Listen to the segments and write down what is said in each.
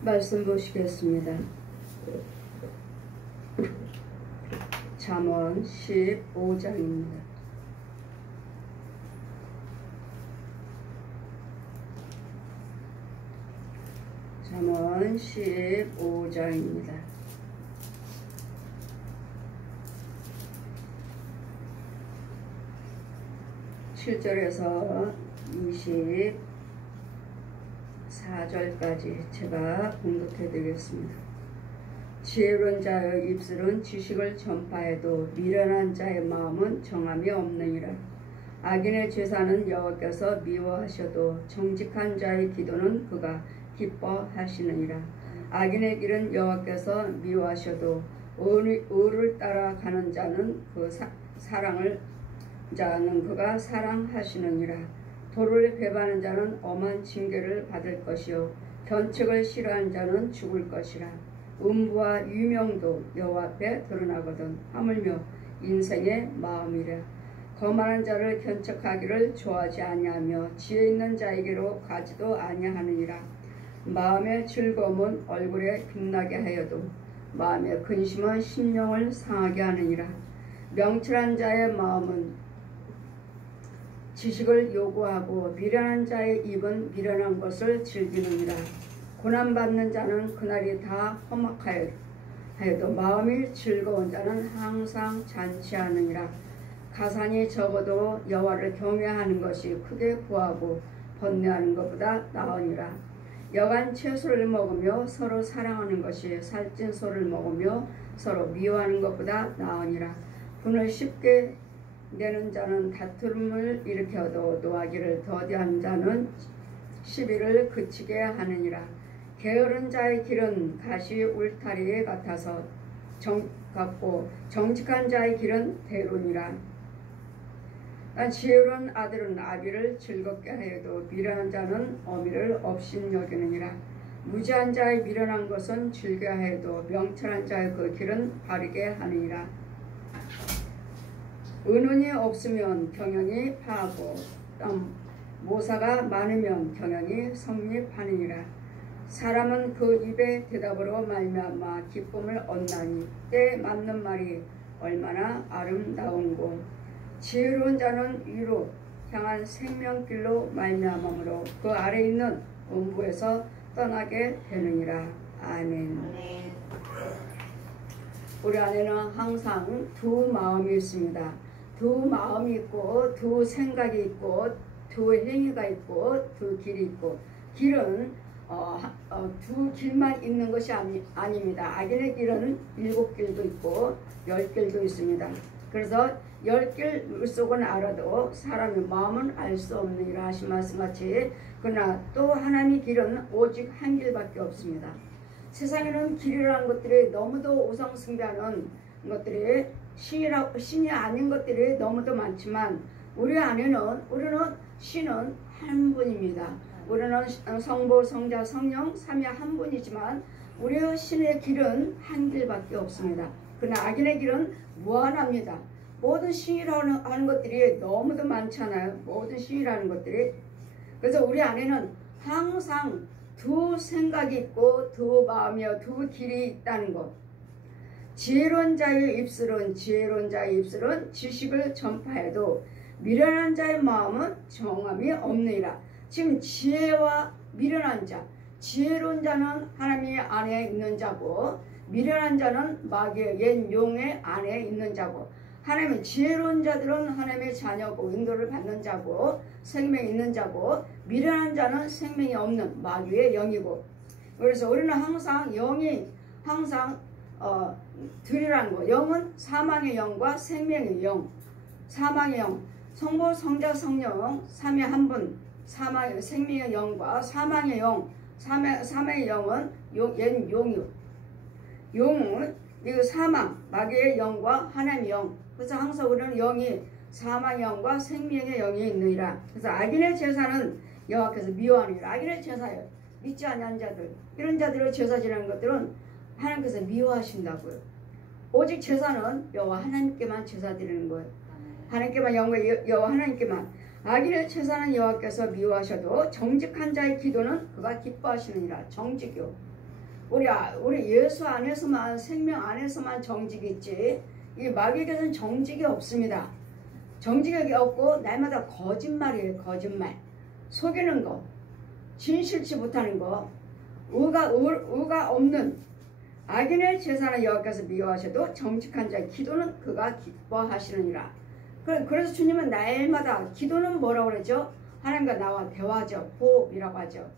말씀 보시겠습니다. 잠언 15장입니다. 잠언 15장입니다. 7절에서 24절까지 제가 공독해 드리겠습니다. 지혜로운 자의 입술은 지식을 전파해도 미련한 자의 마음은 정함이 없느니라. 악인의 제사는 여호와께서 미워하셔도 정직한 자의 기도는 그가 기뻐하시느니라. 악인의 길은 여호와께서 미워하셔도 의를 따라가는 자는 그가 사랑하시느니라. 도를 배반하는 자는 엄한 징계를 받을 것이요 견책을 싫어하는 자는 죽을 것이라. 음부와 유명도 여호와 앞에 드러나거든 하물며 인생의 마음이라. 거만한 자를 견책하기를 좋아하지 아니하며 지혜 있는 자에게로 가지도 아니하느니라. 마음의 즐거움은 얼굴에 빛나게 하여도 마음의 근심은 심령을 상하게 하느니라. 명철한 자의 마음은 지식을 요구하고 미련한 자의 입은 미련한 것을 즐기느니라. 고난받는 자는 그날이 다 험악하여도 마음이 즐거운 자는 항상 잔치하느니라. 가산이 적어도 여호와를 경외하는 것이 크게 구하고 번뇌하는 것보다 나으니라. 여간 채소를 먹으며 서로 사랑하는 것이 살찐 소를 먹으며 서로 미워하는 것보다 나으니라. 분을 쉽게 내는 자는 다툼을 일으켜도 노하기를 더디한 자는 시비를 그치게 하느니라. 게으른 자의 길은 가시 울타리 같아서 정직한 자의 길은 대론이라. 지혜로운 아들은 아비를 즐겁게 하여도 미련한 자는 어미를 업신여기느니라. 무지한 자의 미련한 것은 즐겨하여도 명철한 자의 그 길은 바르게 하느니라. 은은이 없으면 경영이 파하고 모사가 많으면 경영이 성립하느니라. 사람은 그 입의 대답으로 말미암아 기쁨을 얻나니 때에 맞는 말이 얼마나 아름다운고. 지혜로운 자는 위로 향한 생명길로 말미암으로 그 아래 있는 음부에서 떠나게 되느니라. 아멘. 우리 안에는 항상 두 마음이 있습니다. 두 마음이 있고 두 생각이 있고 두 행위가 있고 두 길이 있고. 길은 두 길만 있는 것이 아닙니다. 악인의 길은 7길도 있고 10길도 있습니다. 그래서 10길 물속은 알아도 사람의 마음은 알 수 없느니라 하신 말씀같이, 그러나 또 하나님의 길은 오직 한 길밖에 없습니다. 세상에는 길이라는 것들이 너무도 우상숭배하는 것들이 신이 아닌 것들이 너무도 많지만 우리는 신은 한 분입니다. 우리는 성부, 성자, 성령 삼위 한 분이지만 우리의 신의 길은 한 길밖에 없습니다. 그러나 악인의 길은 무한합니다. 모든 신이라고 하는 것들이 너무도 많잖아요. 모든 신이라는 것들이. 그래서 우리 안에는 항상 두 생각이 있고 두 마음이요 두 길이 있다는 것. 지혜로운 자의 입술은 지식을 전파해도 미련한 자의 마음은 정함이 없느니라. 지금 지혜와 미련한 자, 지혜로운 자는 하나님의 안에 있는 자고 미련한 자는 마귀의 옛 용의 안에 있는 자고, 하나님의 지혜로운 자들은 하나님의 자녀고 인도를 받는 자고 생명이 있는 자고, 미련한 자는 생명이 없는 마귀의 영이고. 그래서 우리는 항상 영이 들이라는 거. 영은 사망의 영과 생명의 영, 사망의 영, 성부, 성자, 성령 삼위 한 분, 생명의 영과 사망의 영, 사망의 영은 옛 용이요. 용은 이거 사망, 마귀의 영과 하나님의 영. 그래서 항상 우리는 영이 사망의 영과 생명의 영이 있느니라. 그래서 악인의 제사는 여호와께서 미워하느니라. 악인의 제사예요. 믿지 아니하는 자들, 이런 자들을 제사 지내는 것들은 하나님께서 미워하신다고요. 오직 제사는 여호와 하나님께만 제사 드리는 거예요. 하나님께만 여호와 하나님께만. 악인의 제사는 여호와께서 미워하셔도 정직한 자의 기도는 그가 기뻐하시느니라. 정직이요. 우리 예수 안에서만, 생명 안에서만 정직이 있지, 이 마귀에게는 정직이 없습니다. 정직이 없고 날마다 거짓말이에요. 거짓말. 속이는 거, 진실치 못하는 거, 의가 없는 악인의 제사는 여호와께서 미워하셔도 정직한 자의 기도는 그가 기뻐하시느니라. 그래서 주님은 날마다, 기도는 뭐라고 그러죠? 하나님과 나와 대화죠. 호흡이라고 하죠.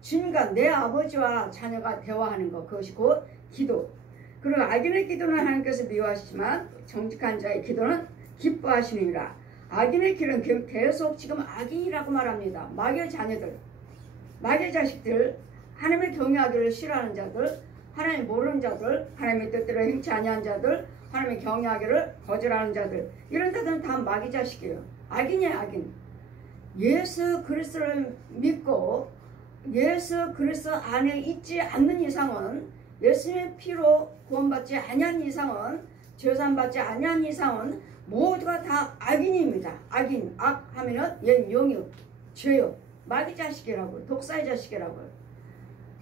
주님과 내 아버지와 자녀가 대화하는 것, 그것이 곧 기도. 그리고 악인의 기도는 하나님께서 미워하시지만 정직한 자의 기도는 기뻐하시느니라. 악인의 길은 계속 지금 악인이라고 말합니다. 마귀의 자녀들, 마귀의 자식들, 하나님을 경외하기를 싫어하는 자들, 하나님 모르는 자들, 하나님의 뜻대로 행치 아니한 자들, 하나님의 경외하기를 거절하는 자들, 이런 자들은 다 마귀 자식이에요. 악인이에요. 악인. 예수 그리스도를 믿고 예수 그리스도 안에 있지 않는 이상은, 예수님의 피로 구원받지 아니한 이상은, 죄산받지 아니한 이상은 모두가 다 악인입니다. 악인, 악 하면은 얘는 영이요, 죄요, 마귀 자식이라고요, 독사의 자식이라고요.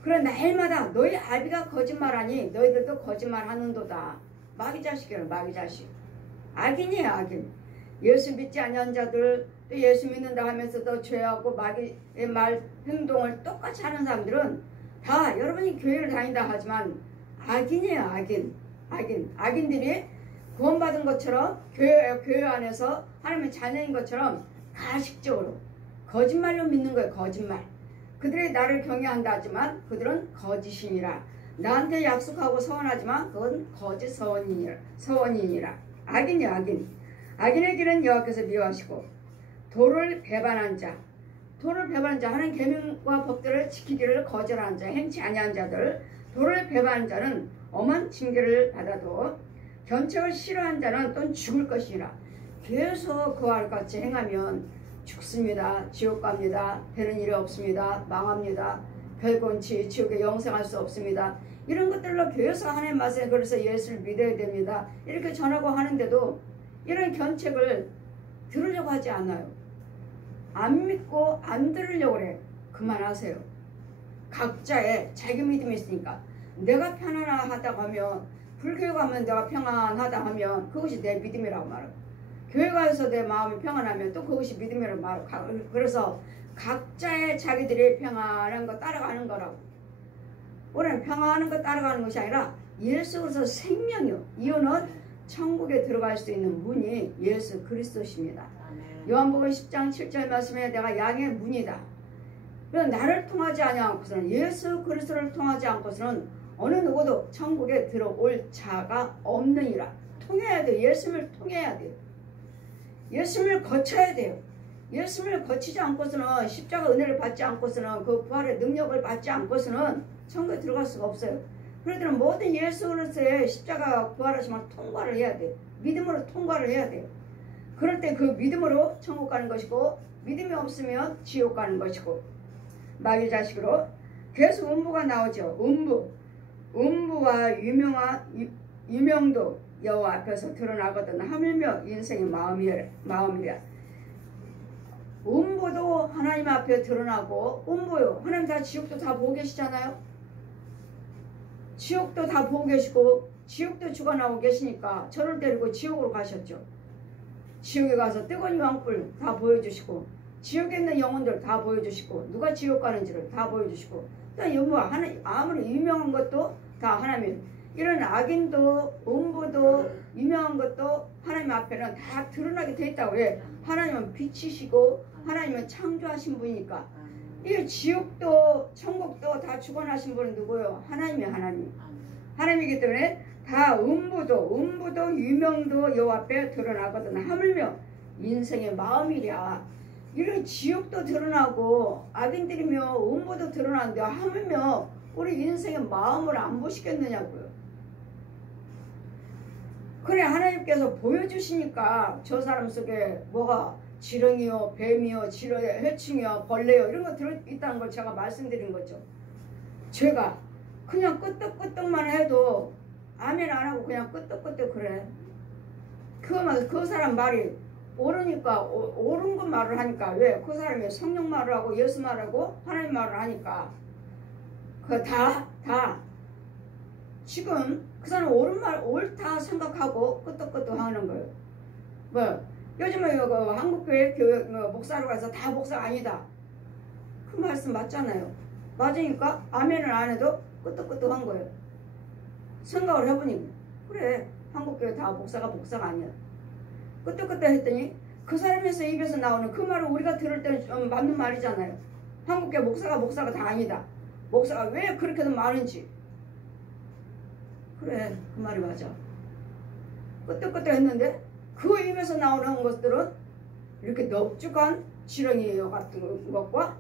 그래 날마다 너희 아비가 거짓말하니 너희들도 거짓말하는도다. 마귀 자식이에요. 마귀 자식. 악인이에요. 악인. 예수 믿지 않는 자들, 또 예수 믿는다 하면서도 죄하고 마귀의 말, 행동을 똑같이 하는 사람들은 다 여러분이 교회를 다닌다 하지만 악인이에요. 악인. 악인들이 구원받은 것처럼 교회 안에서 하나님의 자녀인 것처럼 가식적으로 거짓말로 믿는 거예요. 거짓말. 그들이 나를 경외한다 하지만 그들은 거짓이니라. 나한테 약속하고 서원하지만 그건 거짓 서원이니라. 악인이야. 악인. 악인의 길은 여호와께서 미워하시고 도를 배반한 자, 하나님 계명과 법들을 지키기를 거절하는 자, 행치 아니한 자들, 도를 배반한 자는 엄한 징계를 받아도 견책을 싫어한 자는 또는 죽을 것이라. 계속 그와 같이 행하면 죽습니다. 지옥 갑니다. 되는 일이 없습니다. 망합니다. 결국은 지옥에 영생할 수 없습니다. 이런 것들로 계속 하나님 말씀에, 그래서 예수를 믿어야 됩니다. 이렇게 전하고 하는데도 이런 견책을 들으려고 하지 않아요. 안 믿고 안 들으려고 그래. 그만하세요. 각자의 자기 믿음이 있으니까. 내가 편안하다 하면, 불교에 가면 내가 평안하다 하면 그것이 내 믿음이라고 말해요. 교회 가서 내 마음이 평안하면 또 그것이 믿음이라고 말해요. 그래서 각자의 자기들이 평안한 거 따라가는 거라고. 우리는 평안한 거 따라가는 것이 아니라 예수 그리스도 생명이요. 이유는 천국에 들어갈 수 있는 문이 예수 그리스도십니다. 요한복음 10장 7절 말씀에 내가 양의 문이다. 나를 통하지 아니하고서는, 예수 그리스도를 통하지 않고서는 어느 누구도 천국에 들어올 자가 없느니라. 통해야 돼요. 예수님을 통해야 돼요. 예수님을 거쳐야 돼요. 예수님을 거치지 않고서는, 십자가 은혜를 받지 않고서는, 그 부활의 능력을 받지 않고서는 천국에 들어갈 수가 없어요. 그러더니 모든 예수 그리스도의 십자가 부활하시면 통과를 해야 돼요. 믿음으로 통과를 해야 돼요. 그럴 때 그 믿음으로 천국 가는 것이고, 믿음이 없으면 지옥 가는 것이고. 마귀 자식으로 계속 음부가 나오죠. 음부와 유명도 여호와 앞에서 드러나거든. 하물며 인생의 마음이라. 음부도 하나님 앞에 드러나고, 음부요, 하나님 다 지옥도 다 보고 계시잖아요. 지옥도 다 보고 계시고, 지옥도 죽어나오고 계시니까 저를 데리고 지옥으로 가셨죠. 지옥에 가서 뜨거운 유황불 다 보여주시고, 지옥에 있는 영혼들 다 보여주시고, 누가 지옥 가는지를 다 보여주시고, 또 아무리 유명한 것도 다 하나님, 이런 악인도 음부도 유명한 것도 하나님 앞에는 다 드러나게 돼 있다고. 왜? 하나님은 빛이시고 하나님은 창조하신 분이니까. 이 지옥도 천국도 다 주관하신 분은 누구예요? 하나님이에요. 하나님이기 때문에 다 음부도 유명도 여호와 앞에 드러나거든. 하물며 인생의 마음이랴. 이런 지옥도 드러나고 악인들이며 음부도 드러나는데 하물며 우리 인생의 마음을 안 보시겠느냐고요. 그래, 하나님께서 보여주시니까 저 사람 속에 뭐가 지렁이요, 뱀이요, 해충이요, 벌레요, 이런 거 들어있다는 걸 제가 말씀드린 거죠. 제가 그냥 끄떡끄떡만 해도 아멘 안 하고 그냥 끄떡끄떡 그래. 그 사람 말이 옳으니까, 옳은 것 말을 하니까. 왜? 그 사람이 성령 말을 하고 예수 말을 하고 하나님 말을 하니까. 다 지금 그 사람 옳은 말 옳다 생각하고 끄떡끄떡 하는 거예요. 뭐 요즘에 그 한국교회 교회 목사로 가서 다 목사가 아니다. 그 말씀 맞잖아요. 맞으니까 아멘을 안 해도 끄떡끄떡 한 거예요. 생각을 해보니 그래 한국교회 다 목사가 아니야. 끄떡끄떡 했더니 그 사람에서 입에서 나오는 그 말을 우리가 들을 때는 맞는 말이잖아요. 한국교회 목사가 다 아니다. 목사가 왜 그렇게도 많은지. 그래 그 말이 맞아. 끄떡끄떡 했는데 그 입에서 나오는 것들은 이렇게 넙죽한 지렁이 같은 것과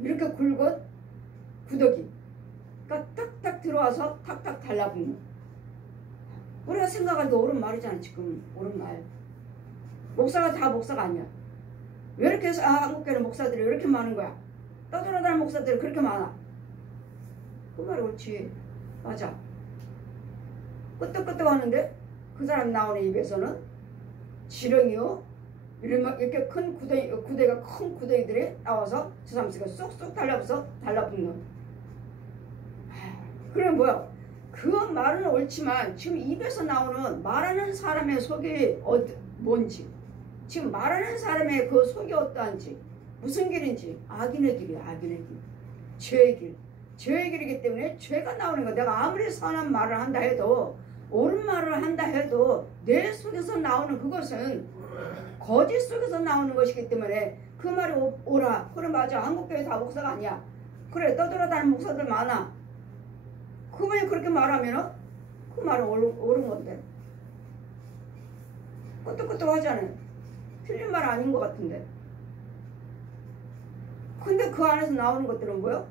이렇게 굵은 구더기가 탁탁 들어와서 탁탁 달라붙는, 우리가 생각하기도 옳은 말이잖아. 지금 옳은 말. 목사가 다 목사가 아니야. 왜 이렇게 해서 한국교회 목사들이 왜 이렇게 많은 거야? 떠돌아다니는 목사들이 그렇게 많아. 그 말이 옳지. 맞아. 끄떡끄떡 하는데 그 사람 나오는 입에서는 지렁이요 이렇게 큰 구덩이가 큰 구덩이들이 나와서 저 사람 속에 쏙쏙 달라붙는. 그럼 뭐야? 그 말은 옳지만 지금 입에서 나오는 말하는 사람의 속이 뭔지, 지금 말하는 사람의 그 속이 어떠한지, 무슨 길인지, 악인의 길이야. 악인의 길, 죄의 길. 죄의 길이기 때문에 죄가 나오는 거야. 내가 아무리 선한 말을 한다 해도, 옳은 말을 한다 해도 내 속에서 나오는 그것은 거짓 속에서 나오는 것이기 때문에 그 말이 옳아. 그래 맞아. 한국교회 다 목사가 아니야. 그래 떠돌아다니는 목사들 많아. 그분이 그렇게 말하면 그 말은 옳은 건데. 끄떡끄떡 하잖아요. 틀린 말 아닌 것 같은데. 근데 그 안에서 나오는 것들은 뭐요?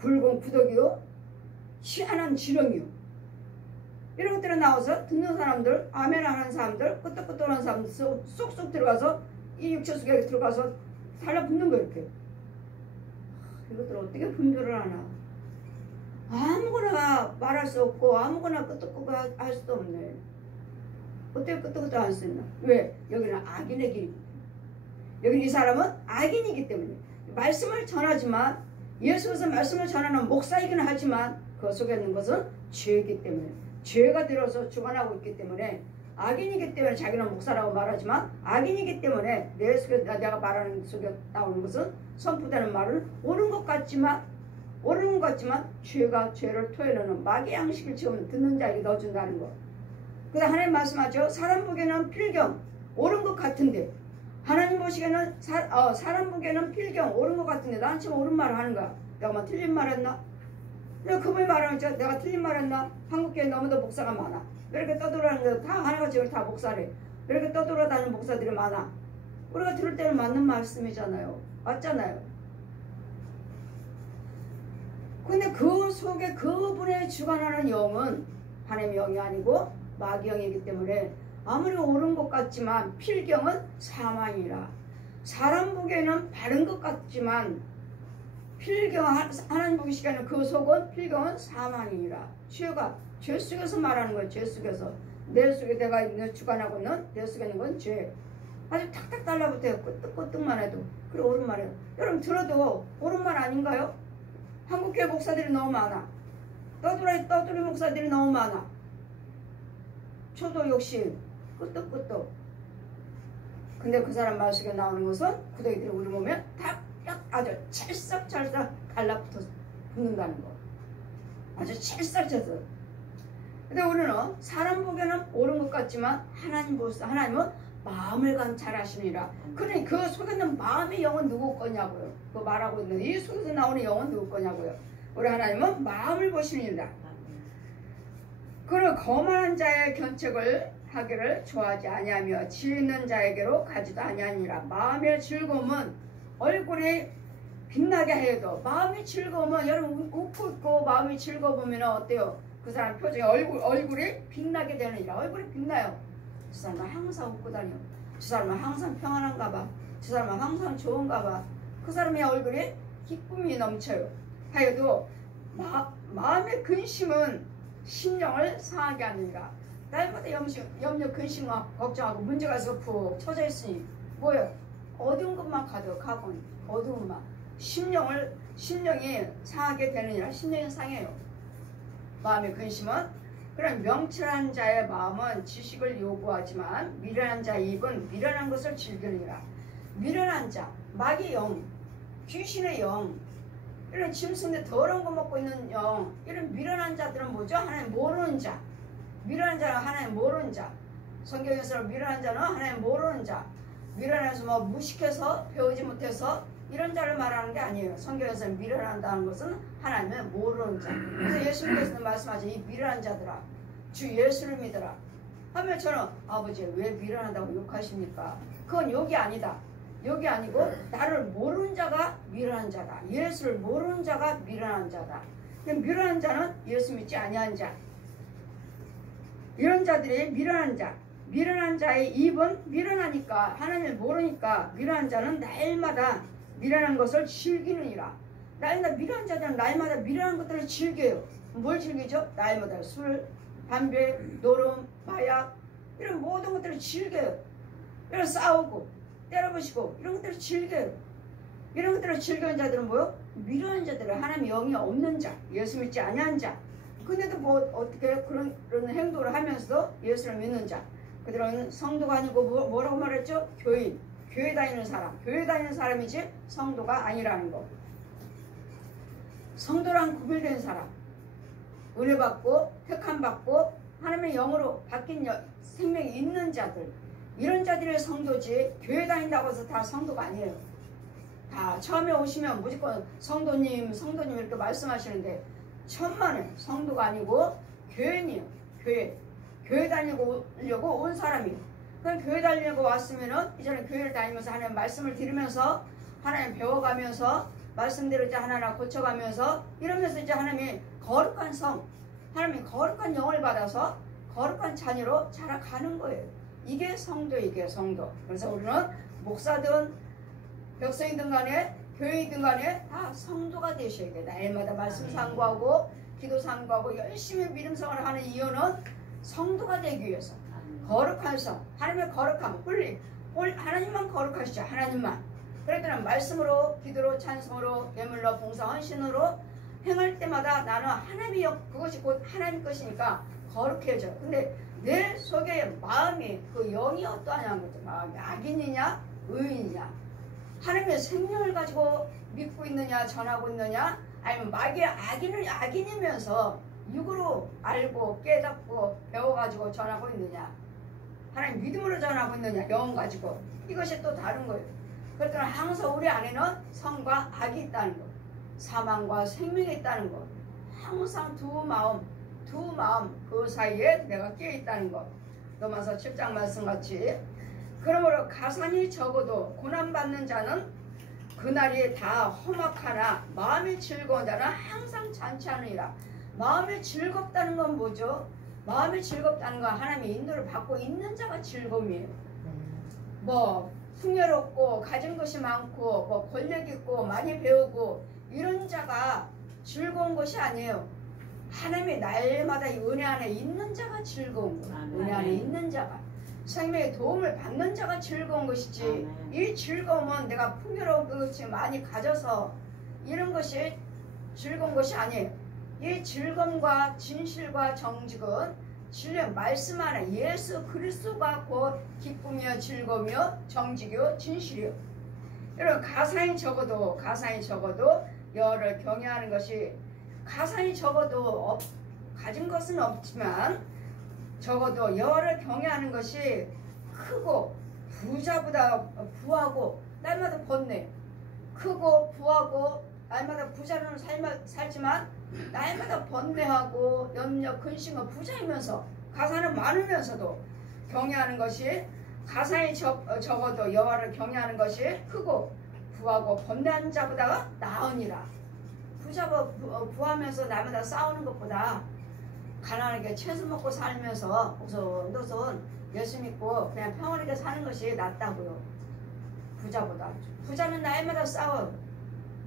굵은 구더기요, 희한한 지렁이요. 이런 것들이 나와서 듣는 사람들, 아멘 하는 사람들, 끄떡끄떡 하는 사람들 쏙쏙 들어가서 이 육체 속에 들어가서 달라붙는 거예요. 이렇게. 이것들 어떻게 분별을 하나? 아무거나 말할 수 없고 아무거나 끄떡끄떡 할 수도 없네. 어떻게 끄떡끄떡 할 수 있나? 왜? 여기는 악인의 길이기 때문에. 여기 이 사람은 악인이기 때문에 말씀을 전하지만, 예수께서 말씀을 전하는 목사이긴 하지만 그 속에 있는 것은 죄이기 때문에, 죄가 들어서 주관하고 있기 때문에, 악인이기 때문에 자기는 목사라고 말하지만 악인이기 때문에 내 속에, 내가 말하는 속에 나오는 것은, 선포되는 말은 옳은 것 같지만 죄가 죄를 토해내는 마귀의 양식을 지금 듣는 자에게 넣어준다는 거. 그다음 하나님 말씀하죠. 사람 보기에는 필경 옳은 것 같은데, 하나님 보시기에는 사람 보기에는 필경 옳은 것 같은데 난 지금 옳은 말을 하는 거야. 내가 뭐 틀린 말 했나? 내가 그분이 말하는 거 내가 틀린 말 했나? 한국교회 너무도 목사가 많아. 이렇게 떠돌아다니는 거 다 하나같이 다 목사래. 이렇게 떠돌아다니는 목사들이 많아. 우리가 들을 때는 맞는 말씀이잖아요. 맞잖아요. 근데 그 속에 그분의 주관하는 영은 하나님의 영이 아니고 마귀 영이기 때문에 아무리 옳은 것 같지만 필경은 사망이라. 사람 보기에는 바른 것 같지만 필경, 하나님 보시기에는 그 속은 필경은 사망이라. 죄 속에서 말하는 거예요. 죄 속에서. 내 속에 내가 있는, 주관하고 있는 내 속에 있는 건 죄. 아주 탁탁 달라붙어요. 끄떡끄떡만 해도. 그래 옳은 말이에요. 여러분 들어도 옳은 말 아닌가요? 한국교회 목사들이 너무 많아. 떠돌이 목사들이 너무 많아. 저도 역시 끄떡끄떡. 근데 그 사람 말 속에 나오는 것은 구더기들이 우리 몸에 탁탁 아주 찰싹찰싹 달라붙는다는 거. 아주 찰싹찰싹. 근데 우리는 사람 보기에는 옳은 것 같지만 하나님은 마음을 감찰하시니라. 그러니 그 속에 있는 마음의 영은 누구 거냐고요. 그 말하고 있는 이 속에서 나오는 영은 누구 거냐고요. 우리 하나님은 마음을 보시니라. 그리고 거만한 자의 견책을 하기를 좋아하지 아니하며 지혜 있는 자에게로 가지도 아니하니라. 마음의 즐거움은 얼굴이 빛나게 해도, 마음의 즐거움은 여러분 웃고 있고 마음이 즐거우면 어때요? 그 사람 표정이 얼굴이 빛나게 되느니라. 얼굴이 빛나요. 저 사람은 항상 웃고 다녀. 저 사람은 항상 평안한가 봐. 저 사람은 항상 좋은가 봐. 그 사람의 얼굴이 기쁨이 넘쳐요. 하여도 마음의 근심은 심령을 상하게 하느니라. 날마다 염려, 근심, 걱정하고 문제가 있어 푹 처져 있으니 뭐예요? 어두운 것만 가득하고 어두운 만 심령을 심령이 상하게 되느니라. 심령이 상해요. 마음의 근심은. 그런 명철한 자의 마음은 지식을 요구하지만 미련한 자의 입은 미련한 것을 즐기느니라. 미련한 자, 마귀의 영, 귀신의 영, 이런 짐승들 더러운 거 먹고 있는 영, 이런 미련한 자들은 뭐죠? 하나님 모르는 자. 미련한 자는 하나님 모르는 자. 성경에서 미련한 자는 하나님 모르는 자. 미련해서 뭐 무식해서 배우지 못해서 이런 자를 말하는 게 아니에요. 성경에서 미련한다는 것은 하나님의 모르는 자. 그래서 예수님께서는 말씀하죠. 이 미련한 자들아, 주 예수를 믿어라 하면 저는 아버지 왜 미련하다고 욕하십니까? 그건 욕이 아니다. 욕이 아니고 나를 모르는 자가 미련한 자다. 예수를 모르는 자가 미련한 자다. 근데 미련한 자는 예수 믿지 아니한 자. 이런 자들이 미련한 자. 미련한 자의 입은 미련하니까 하나님을 모르니까 미련한 자는 날마다 미련한 것을 즐기느니라. 날마다 미련한 자들은 날마다 미련한 것들을 즐겨요. 뭘 즐기죠? 날마다 술, 담배, 노름, 마약 이런 모든 것들을 즐겨요. 이런 싸우고 때려부시고 이런 것들을 즐겨요. 이런 것들을 즐기는 자들은 뭐요? 미련한 자들은 하나님의 영이 없는 자, 예수 믿지 아니한 자. 근데도 뭐 어떻게 그런 행동을 하면서도 예수를 믿는 자. 그들은 성도가 아니고 뭐라고 말했죠? 교인, 교회 다니는 사람. 교회 다니는 사람이지 성도가 아니라는 거. 성도랑 구별된 사람, 은혜 받고 택함 받고 하나님의 영으로 바뀐 생명이 있는 자들, 이런 자들의 성도지 교회 다닌다고 해서 다 성도가 아니에요. 다 처음에 오시면 무조건 성도님 이렇게 말씀하시는데 천만에 성도가 아니고 교인이에요. 교회 다니려고 온 사람이에요. 그럼 교회 다니려고 왔으면은 이제는 교회를 다니면서 하나님 말씀을 들으면서 하나님 배워가면서 말씀대로 이제 하나하나 고쳐가면서 이러면서 이제 하나님이 거룩한 성, 하나님이 거룩한 영을 받아서 거룩한 자녀로 자라가는 거예요. 이게 성도, 이게 성도. 그래서 우리는 목사든 벽성이든 간에 교회이든 간에 다 성도가 되셔야 돼요. 날마다 말씀 상고하고 기도 상고하고 열심히 믿음 생활을 하는 이유는 성도가 되기 위해서. 거룩한 성, 하나님의 거룩함, 하나님만 거룩하시죠. 하나님만. 그랬더니 말씀으로, 기도로, 찬송으로, 예물로, 봉사, 헌신으로 행할 때마다 나는 하나님의 영, 그것이 곧 하나님 것이니까 거룩해져. 근데 내 속에 마음이, 그 영이 어떠하냐는 거죠. 마음이 악인이냐 의인이냐, 하나님의 생명을 가지고 믿고 있느냐 전하고 있느냐, 아니면 마귀의 악인이면서 육으로 알고 깨닫고 배워가지고 전하고 있느냐, 하나님 믿음으로 전하고 있느냐, 영 가지고. 이것이 또 다른 거예요. 그랬더니 항상 우리 안에는 성과 악이 있다는 거, 사망과 생명이 있다는 거, 항상 두 마음 그 사이에 내가 끼어 있다는 거. 로마서 7장 말씀같이 그러므로 가산이 적어도 고난받는 자는 그날이 다 험악하나 마음이 즐거운 자는 항상 잔치하느니라. 마음이 즐겁다는 건 뭐죠? 마음이 즐겁다는 건 하나님의 인도를 받고 있는 자가 즐거움이에요. 뭐 풍요롭고 가진 것이 많고 뭐 권력 있고 많이 배우고 이런 자가 즐거운 것이 아니에요. 하나님의 날마다 이 은혜 안에 있는 자가 즐거운 거예요. 은혜 안에 있는 자가, 생명의 도움을 받는 자가 즐거운 것이지, 이 즐거움은 내가 풍요로운 것이 많이 가져서 이런 것이 즐거운 것이 아니에요. 이 즐거움과 진실과 정직은 진리의 말씀 안에 예수 그리스도가 곧 기쁨이요 즐거움이요 정직이요 진실이요. 여러분 가산이 적어도 여를 경외하는 것이, 가산이 적어도 가진 것은 없지만 적어도 여를 경외하는 것이 크고 부자보다 부하고 날마다 번뇌, 크고 부하고 날마다 부자는 살지만 날마다 번뇌하고 염려 근심과 부자이면서 가산은 많으면서도 경외하는 것이, 가산이 적어도 여호와를 경외하는 것이 크고 부하고 번뇌한 자보다 나으니라. 부하면서 날마다 싸우는 것보다 가난하게 채소 먹고 살면서 오손도손 예수 믿고 그냥 평안하게 사는 것이 낫다고요. 부자보다. 부자는 날마다 싸워요.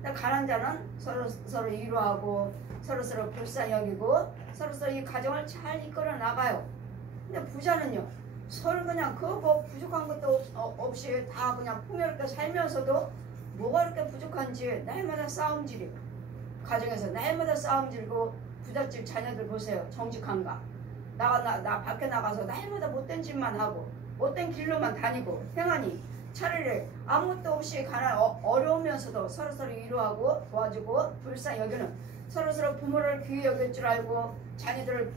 가난한 자는 서로 위로하고 서로 불쌍히 여기고 서로 이 가정을 잘 이끌어 나가요. 근데 부자는요, 서로 그냥 그 뭐 부족한 것도 없이 다 그냥 풍요롭게 살면서도 뭐가 그렇게 부족한지 날마다 싸움질이고, 가정에서 날마다 싸움질고, 부잣집 자녀들 보세요. 정직한가? 나 밖에 나가서 날마다 못된 짓만 하고 못된 길로만 다니고 행하니 차라리 아무것도 없이 어려우면서도 서로서로 위로하고 도와주고 불쌍히 여기는 서로서로 부모를 귀히 여길 줄 알고 자녀들을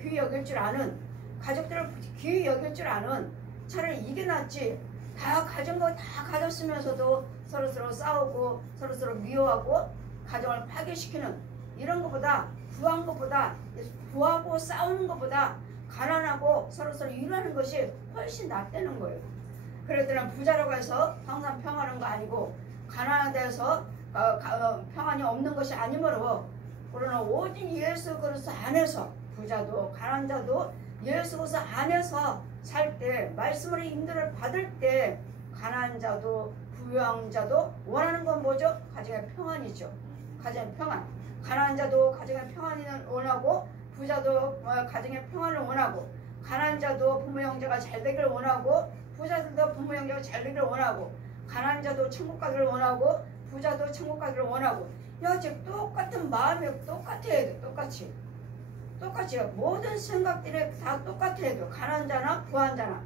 귀히 여길 줄 아는 가족들을 귀히 여길 줄 아는 차라리 이게 낫지. 다 가진 거 다 가졌으면서도 서로서로 싸우고 서로서로 미워하고 가정을 파괴시키는 이런 것보다 구한 것보다 구하고 싸우는 것보다 가난하고 서로서로 위로하는 것이 훨씬 낫다는 거예요. 그랬더니 부자라고 해서 항상 평안한 거 아니고 가난하다해서 평안이 없는 것이 아니므로 그러나 오직 예수 그리스도 안에서 부자도 가난자도 예수 그리스도 안에서 살 때 말씀으로 인도를 받을 때 가난한 자도 부유한 자도 원하는 건 뭐죠? 가정의 평안이죠. 가정의 평안. 가난한 자도 가정의 평안을 원하고 부자도 가정의 평안을 원하고 가난한 자도 부모 형제가 잘 되기를 원하고 부자들도 부모 형제가 잘 되기를 원하고 가난한 자도 천국 가기를 원하고 부자도 천국 가기를 원하고 여지 똑같은 마음이 똑같아야 돼. 똑같이 모든 생각들이 다 똑같아야 돼. 가난한 자나 부한 자나.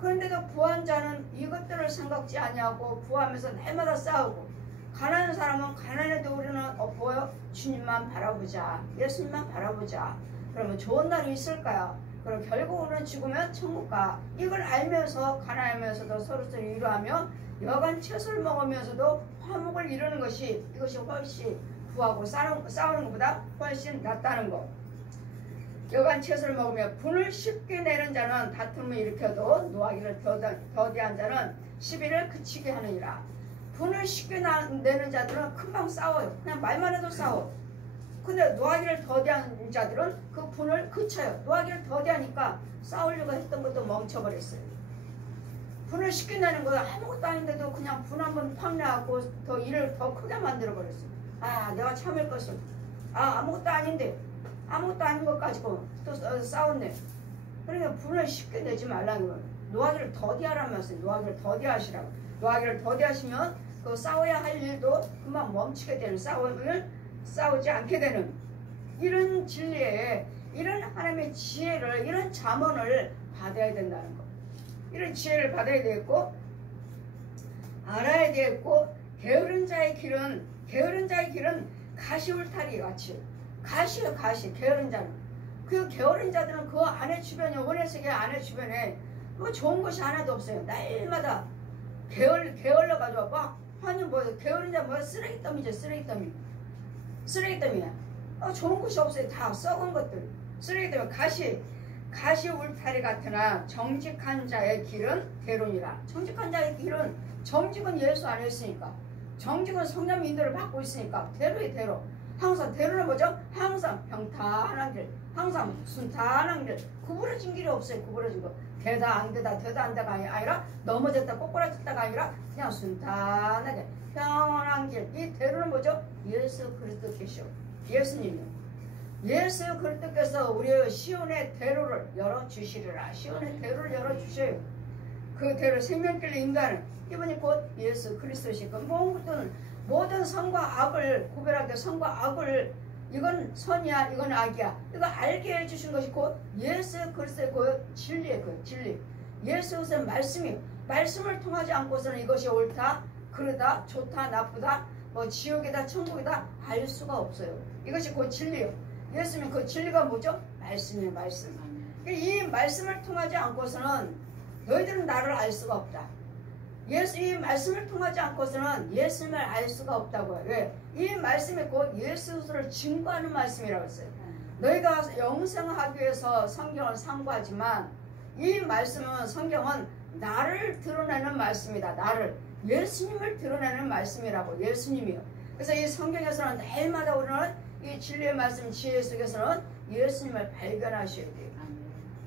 그런데도 부한 자는 이것들을 생각지 아니하고 부하면서 날마다 싸우고 가난한 사람은 가난해도 우리는 보여? 주님만 바라보자. 예수님만 바라보자. 그러면 좋은 날이 있을까요? 그럼 결국 우리는 죽으면 천국 가. 이걸 알면서 가난하면서도 서로서로 위로하며 여간 채소를 먹으면서도 화목을 이루는 것이 이것이 훨씬 부하고 싸우는 것보다 훨씬 낫다는 거. 여간 채소를 먹으며 분을 쉽게 내는 자는 다툼을 일으켜도 노하기를 더디한 자는 시비를 그치게 하느니라. 분을 쉽게 내는 자들은 금방 싸워요. 그냥 말만 해도 싸워. 근데 노하기를 더디한 자들은 그 분을 그쳐요. 노하기를 더디하니까 싸우려고 했던 것도 멈춰버렸어요. 분을 쉽게 내는 거 아무것도 아닌데도 그냥 분 한번 팍 내갖고 더 일을 더 크게 만들어버렸어요. 아, 내가 참을 것은 아무것도 아닌데 아무것도 아닌 것 가지고 또 싸웠네. 그러니까 분을 쉽게 내지 말라는 거예요. 노하기를 더디하라면서요. 노하기를 더디하시라고. 노하기를 더디하시면 그 싸워야 할 일도 금방 멈추게 되는, 싸우지 않게 되는 이런 진리에 이런 하나님의 지혜를, 이런 잠언을 받아야 된다는 거. 이런 지혜를 받아야 되겠고 알아야 되겠고 게으른 자의 길은 가시울타리 같이 가시요. 가시. 게으른 자는 그 게으른 자들은 그 안에 주변에 원해세계 안에 주변에 뭐 좋은 것이 하나도 없어요. 날마다 게을러가지고 막 아니 뭐 게으른 자 뭐 쓰레기더미죠. 쓰레기더미야. 좋은 것이 없어요. 다 썩은 것들 쓰레기더미. 가시 울타리 같으나 정직한 자의 길은 대론이라. 정직한 자의 길은 정직은 예수 안에 있으니까 정직은 성령 인도를 받고 있으니까 대로의 대로. 항상 대로는 뭐죠? 항상 평탄한 길, 항상 순탄한 길, 구부러진 길이 없어요. 구부러진 거. 되다 안 되다 아니라 넘어졌다 꼬꾸라졌다가 아니라 그냥 순탄하게 평안한 길. 이 대로는 뭐죠? 예수 그리스도께서 예수님이요. 예수 그리스도께서 우리의 시온의 대로를 열어주시리라. 시온의 대로를 열어주셔요. 그 대로 생명길로 인도하는 이분이 곧 예수 그리스도시고 모든 선과 악을 구별하게 선과 악을 이건 선이야 이건 악이야 이거 알게 해주신 것이 곧 예수 그리스도의 그 진리예요. 그 진리 예수 그리스도의 말씀이에요. 말씀을 통하지 않고서는 이것이 옳다 그르다 좋다 나쁘다 뭐 지옥이다 천국이다 알 수가 없어요. 이것이 곧 진리예요. 예수님 그 진리가 뭐죠? 말씀이에요. 말씀. 이 말씀을 통하지 않고서는 너희들은 나를 알 수가 없다. 이 말씀을 통하지 않고서는 예수님을 알 수가 없다고요. 왜? 이 말씀이 곧 예수를 증거하는 말씀이라고 했어요. 너희가 영생하기 위해서 성경을 상고하지만 이 말씀은 성경은 나를 드러내는 말씀이다. 나를 예수님을 드러내는 말씀이라고. 예수님이요. 그래서 이 성경에서는 날마다 우리는 이 진리의 말씀 지혜 속에서는 예수님을 발견하셔야 돼요.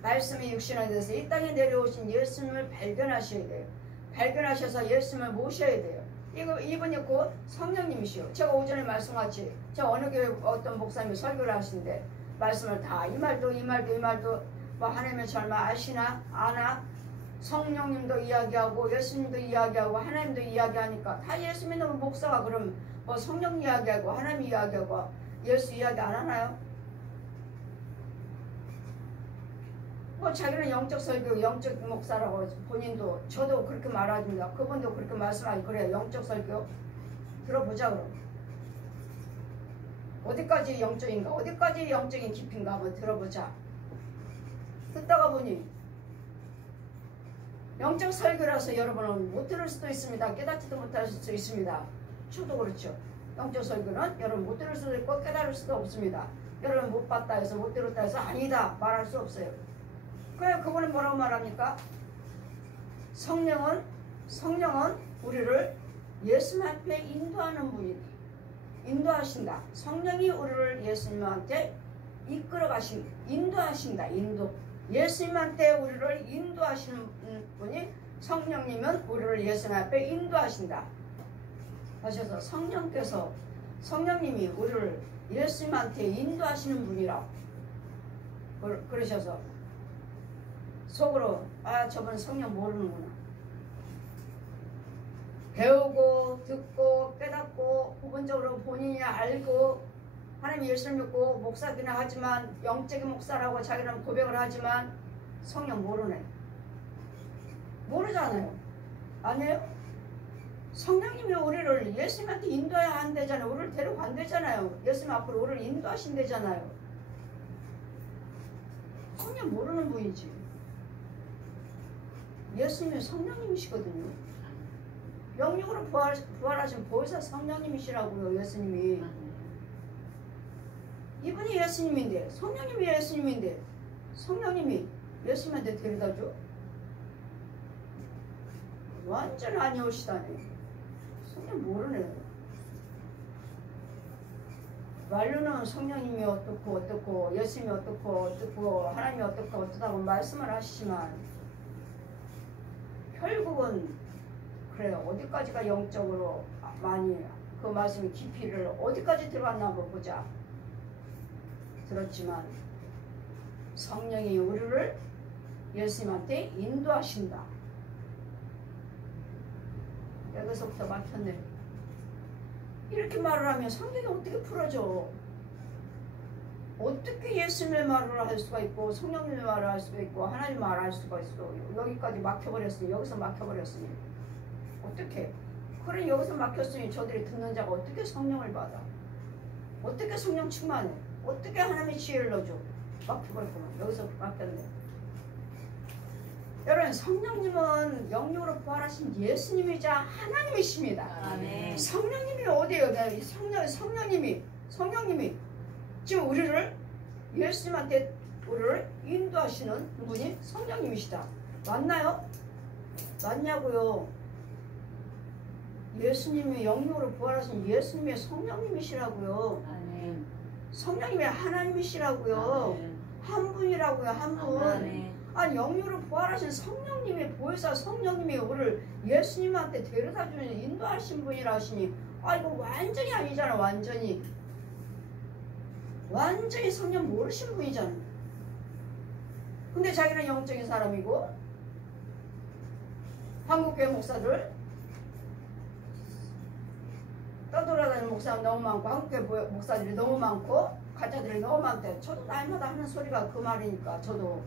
말씀이 육신화 돼서 이 땅에 내려오신 예수님을 발견하셔야 돼요. 발견하셔서 예수님을 모셔야 돼요. 이분이 곧 성령님이시오. 제가 오전에 말씀같이 제가 어느 교회 어떤 목사님이 설교를 하시는데 말씀을 다 이 말도 뭐 하나님의 절마 아시나 아나 성령님도 이야기하고 예수님도 이야기하고 하나님도 이야기하니까 다 예수 믿는 목사가 그럼 뭐 성령 이야기하고 하나님 이야기하고 예수 이야기 안 하나요? 뭐 자기는 영적 설교, 영적 목사라고 본인도 저도 그렇게 말합니다. 그분도 그렇게 말씀하고 그래요. 영적 설교 들어보자 그럼. 어디까지 영적인가? 어디까지 영적인 깊이인가 한번 들어보자. 듣다가 보니 영적 설교라서 여러분은 못 들을 수도 있습니다. 깨닫지도 못할 수도 있습니다. 저도 그렇죠. 영적 설교는 여러분 못 들을 수도 있고 깨달을 수도 없습니다. 여러분 못 봤다 해서 못 들었다 해서 아니다 말할 수 없어요. 그래 그분은 뭐라고 말합니까? 성령은 우리를 예수님 앞에 인도하는 분이다. 인도하신다. 성령이 우리를 예수님한테 이끌어 인도하신다. 예수님한테 우리를 인도하시는 분이 성령님은 우리를 예수님 앞에 인도하신다. 하셔서 성령님이 우리를 예수님한테 인도하시는 분이라고 그러셔서 속으로 저분 성령 모르는구나. 배우고 듣고 깨닫고 부분적으로 본인이 알고 하나님 예수를 믿고 목사기는 하지만 영적인 목사라고 자기는 고백을 하지만 성령 모르네. 모르잖아요. 아니에요? 성령님이 우리를 예수님한테 인도해야 한대잖아요. 우리를 데려간대잖아요. 예수님 앞으로 우리를 인도하신대잖아요. 성령 모르는 분이지. 예수님은 성령님이시거든요. 영육으로 부활하신 보혜사 성령님이시라고요. 예수님이. 이분이 예수님인데 성령님이 예수님인데 성령님이 예수님한테 데려다줘? 완전 아니오시다네. 성령 모르네. 말로는 성령님이 어떻고 예수님이 어떻고 하나님이 어떻다고 말씀을 하시지만 결국은 그래요. 어디까지가 영적으로 많이 그 말씀의 깊이를 어디까지 들어갔나 한번 보자. 들었지만 성령이 우리를 예수님한테 인도하신다. 여기서부터 막혔네. 이렇게 말을 하면 성경이 어떻게 풀어져? 어떻게 예수님의 말을 할 수가 있고 성령님의 말을 할 수가 있고 하나님 말을 할 수가 있어? 여기까지 막혀버렸으니 여기서 막혀버렸으니 어떻게? 그래 여기서 막혔으니 저들이 듣는 자가 어떻게 성령을 받아? 어떻게 성령 충만해? 어떻게 하나님의 지혜를 넣어줘? 막혀버렸구나. 여기서 막혔네. 여러분 성령님은 영육으로 부활하신 예수님이자 하나님이십니다. 아멘. 성령님이 어디에요? 성령님이 지금 우리를 예수님한테 우리를 인도하시는 분이 성령님이시다. 맞나요? 맞냐고요? 예수님이 영육으로 부활하신 예수님의 성령님이시라고요. 아멘. 성령님이 하나님이시라고요. 아멘. 한 분이라고요. 한 분. 아멘. 아니 영육으로 부활하신 성령님이 보혜사 성령님이 우리를 예수님한테 데려다주는 인도하신 분이라 하시니 이거 완전히 아니잖아. 완전히 성령 모르신 분이잖아. 근데 자기는 영적인 사람이고 한국교회 목사들 떠돌아다니는 목사가 너무 많고 한국교회 목사들이 너무 많고 가짜들이 너무 많대. 저도 날마다 하는 소리가 그 말이니까 저도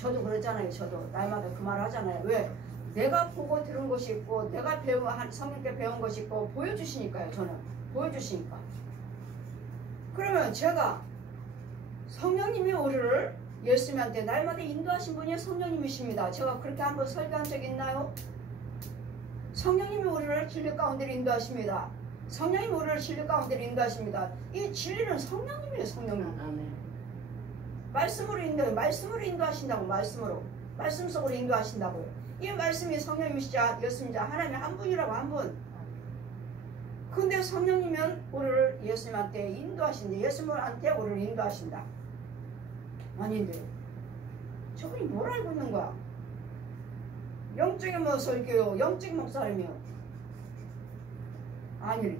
그러잖아요. 저도 날마다 그 말 하잖아요. 왜? 내가 보고 들은 것이 있고 내가 성령께 배운 것이 있고 보여주시니까요. 저는 보여주시니까. 그러면 제가 성령님이 우리를 예수님한테 날마다 인도하신 분이 성령님이십니다. 제가 그렇게 한번 설교한 적이 있나요? 성령님이 우리를 진리 가운데로 인도하십니다. 성령님이 우리를 진리 가운데로 인도하십니다. 이 진리는 성령님이에요. 성령님. 아멘. 말씀으로 인도하신다고. 말씀 속으로 인도하신다고요. 이 말씀이 성령님이시자 예수님이자 하나님 한 분이라고. 한 분. 근데 성령님은 우리를 예수님한테 인도하신대. 예수님한테 우리를 인도하신다. 아닌데 저분이 뭘 알고 있는 거야? 영적인 설교요, 영적인 목사라며. 아니에요.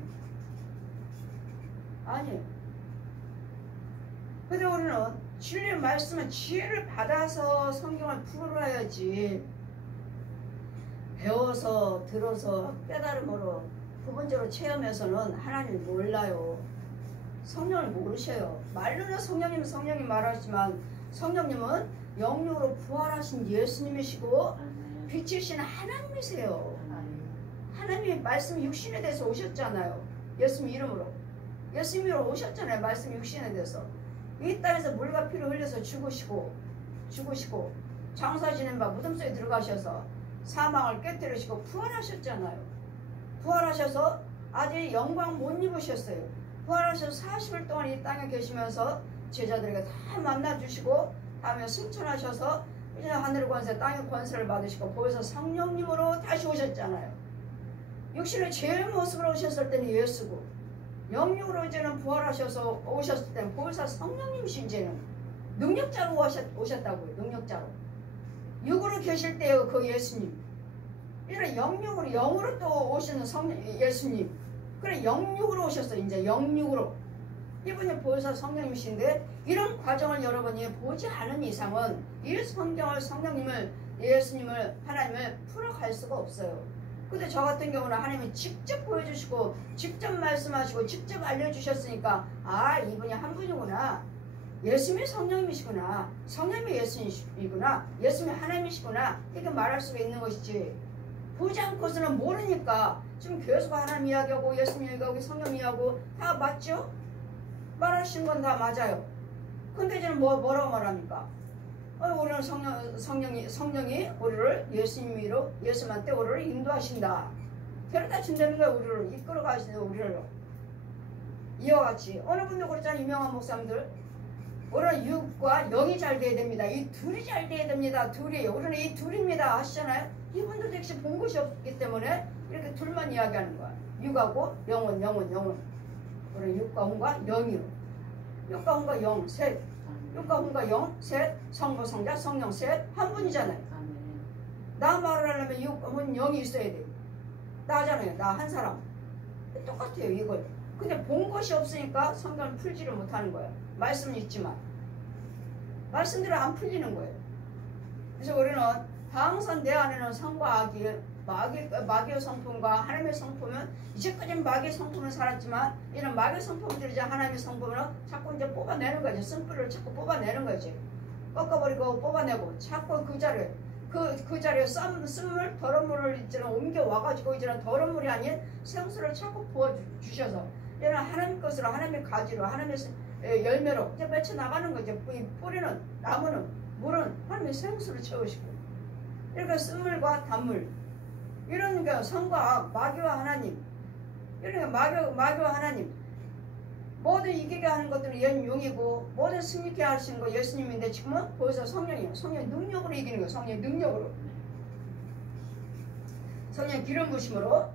근데 우리는 우리는 진리의 말씀은 지혜를 받아서 성경을 풀어야지, 배워서 들어서 깨달음으로 부분적으로 체험해서는 하나님을 몰라요. 성령을 모르셔요. 말로는 성령님 말하지만 성령님은 영육으로 부활하신 예수님이시고 빛이신 하나님이세요. 하나님의 말씀 육신에 대해서 오셨잖아요. 예수님 이름으로. 예수님 이름으로 오셨잖아요. 말씀 육신에 대해서. 이 땅에서 물과 피를 흘려서 죽으시고 장사 지낸 바 무덤 속에 들어가셔서 사망을 깨뜨리시고 부활하셨잖아요. 부활하셔서 아직 영광 못 입으셨어요. 부활하셔서 40일 동안 이 땅에 계시면서 제자들에게 다 만나주시고 다음에 승천하셔서 이제 하늘 권세 땅의 권세를 받으시고 보혜사 성령님으로 다시 오셨잖아요. 육신의 죄의 모습으로 오셨을 때는 예수고 영육으로 이제는 부활하셔서 오셨을 때는 보혜사 성령님이신 이제는 능력자로 오셨다고요. 능력자로. 육으로 계실 때요 그 예수님. 이런 영육으로 영으로 또 오시는 예수님. 그래 영육으로 오셨어요. 이제 영육으로. 이분이 보혜사 성령님이신데 이런 과정을 여러분이 보지 않은 이상은 이 성경을 성령님을 예수님을 하나님을 풀어갈 수가 없어요. 근데 저 같은 경우는 하나님이 직접 보여주시고 직접 말씀하시고 직접 알려주셨으니까 아 이분이 한 분이구나. 예수님이 성령님이시구나. 성령님이 예수님이시구나. 예수님이 하나님이시구나. 이렇게 말할 수가 있는 것이지. 보지 않고서는 모르니까 지금 계속 하나님 이야기하고 예수님 이야기하고 성령 이야기하고 다 맞죠? 말하신 건 다 맞아요. 근데 이제는 뭐라고 말합니까? 우리는 성령이 우리를 예수님으로 예수님한테 우리를 인도하신다. 데려다 준다는 거야. 우리를 이끌어 가시는 우리를. 이와 같이 어느 분도 그랬잖아요. 유명한 목사님들. 우리는 육과 영이 잘 돼야 됩니다. 이 둘이 잘 돼야 됩니다. 둘이. 우리는 이 둘입니다. 하시잖아요. 이분들도 역시 본 것이 없기 때문에 이렇게 둘만 이야기하는 거야. 육하고 영혼. 우리는 육과 혼과 영이요. 육과 혼과 영, 셋. 육과 혼과 영, 셋. 성부, 성자, 성령, 셋. 한 분이잖아요. 나 말을 하려면 육, 혼, 영이 있어야 돼요. 나잖아요. 나 한 사람. 똑같아요. 이걸. 근데 본 것이 없으니까 성경을 풀지를 못하는 거예요. 말씀은 있지만 말씀대로 안 풀리는 거예요. 그래서 우리는 항상 내 안에는 성과 악이 마귀의 성품과 하나님의 성품은 이제까지는 마귀의 성품은 살았지만 이런 마귀의 성품들이 이제 하나님의 성품은 자꾸 이제 뽑아내는 거죠. 쓴뿌리를 자꾸 뽑아내는 거지. 꺾어버리고 뽑아내고 자꾸 그 자리에 그 자리에 쓴물 더러운 물을 이제는 옮겨 와가지고 이제는 더러운 물이 아닌 생수를 자꾸 부어주셔서 이제는 하나님 것으로 하나님의 가지로 하나님의 열매로 이제 맺혀 나가는 거죠. 이 뿌리는 나무는 물은 하나님의 생수를 채우시고 이렇게 쓴물과 단물 이런 게 성과 마귀와 하나님 이런 게 마귀와 하나님 모든 이기게 하는 것들은 용이고 모든 승리케 하시는 거 예수님인데 지금은 보여서 성령이에요. 성령의 능력으로 이기는 거예요. 성령의 능력으로. 성령의 기름 부심으로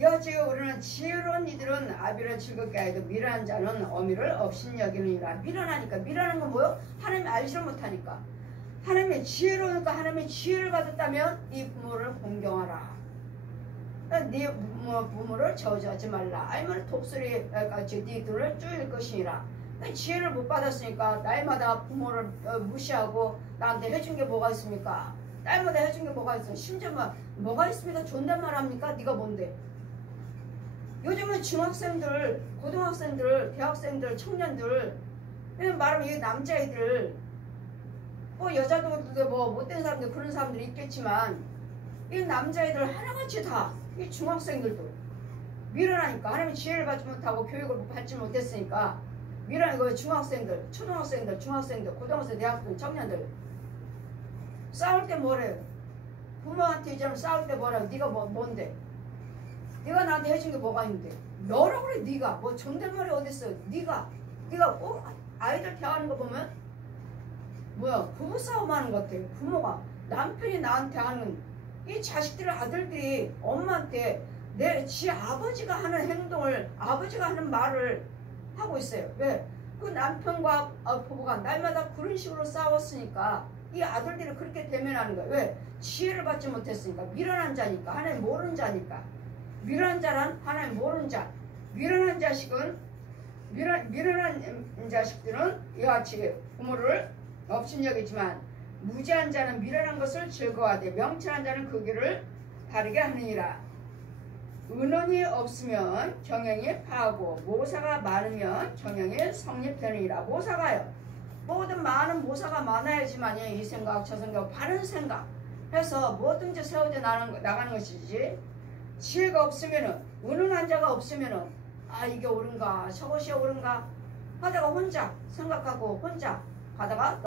여지에 우리는 지혜로운 이들은 아비를 즐겁게 하여도 미련한 자는 어미를 업신여기느니라. 미련하니까. 미련한 건 뭐요? 하나님이 알지를 못하니까. 하나님의 지혜로우니까 하나님의 지혜를 받았다면 네 부모를 공경하라. 네 부모를 저주하지 말라. 아니면 독수리같이 네 눈을 쪼일 것이니라. 지혜를 못 받았으니까 날마다 부모를 무시하고 나한테 해준 게 뭐가 있습니까? 날마다 해준 게 뭐가 있어? 심지어 뭐가 있습니까? 존댓말 합니까? 네가 뭔데? 요즘은 중학생들, 고등학생들, 대학생들, 청년들 말하면 이 남자애들 여자들도 못된 사람들 그런 사람들이 있겠지만 이 남자애들 하나같이 다 이 중학생들도 미련하니까 하나님의 지혜를 받지 못하고 교육을 받지 못했으니까 미련하고 중학생들, 초등학생들, 중학생들, 고등학생, 대학생, 청년들 싸울 때 뭐래요? 부모한테 이제는 싸울 때 뭐라고? 네가 뭔데? 네가 나한테 해준 게 뭐가 있는데? 너라 그래. 네가 존댓말이 어딨어? 네가 아이들 대하는 거 보면 부부싸움 하는 것 같아요. 부모가 남편이 나한테 하는 이 자식들 아들들이 엄마한테 지 아버지가 하는 행동을 아버지가 하는 말을 하고 있어요. 왜? 그 남편과 부부가 날마다 그런 식으로 싸웠으니까 이 아들들이 그렇게 대면하는 거예요. 왜? 지혜를 받지 못했으니까. 미련한 자니까. 하나님 모르는 자니까. 미련한 자란 하나님 모르는 자. 미련한 자식은 미련한 자식들은 이와 같이 부모를 업신여기지만 무지한 자는 미련한 것을 즐거워하되 명철한 자는 그 길을 바르게 하느니라. 은원이 없으면 경영이 파하고 모사가 많으면 경영이 성립되느니라. 모사가요. 모든 많은 모사가 많아야지만 이 생각 저 생각 바른 생각 해서 뭐든지 세워져 나가는 것이지. 지혜가 없으면은 은은한 자가 없으면은 이게 옳은가 저것이 옳은가 하다가 혼자 생각하고 혼자 가다가